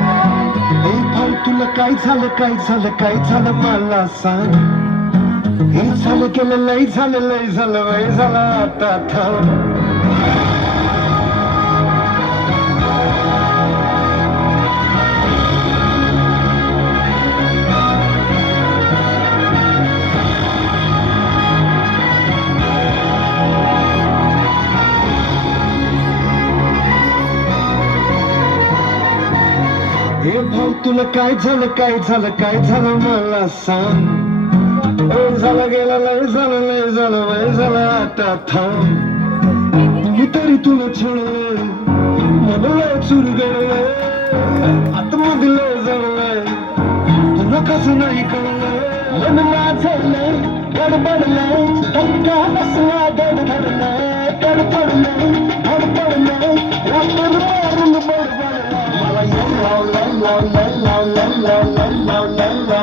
भाऊ तुला काय झालं काय झालं काय झालं मला सांग. हे झालं केलं लय झालं लय झालं वय झालं आता थांब. हे भाऊ तुला काय झालं काय झालं काय झालं मला सांग. लय झालं गेलं लय झालं लय झालं वय झालं आता थांब. मी तरी तुला छळलंय मला लय चुरगळलंय आतमध्ये लय जळलंय तुला कसं नाही कळलंय. मन माझं लय गडबडलंय धक्का बसला धडधडलंय तडफडलंय धडपडलंय रात्र मारून बडबडलंय मला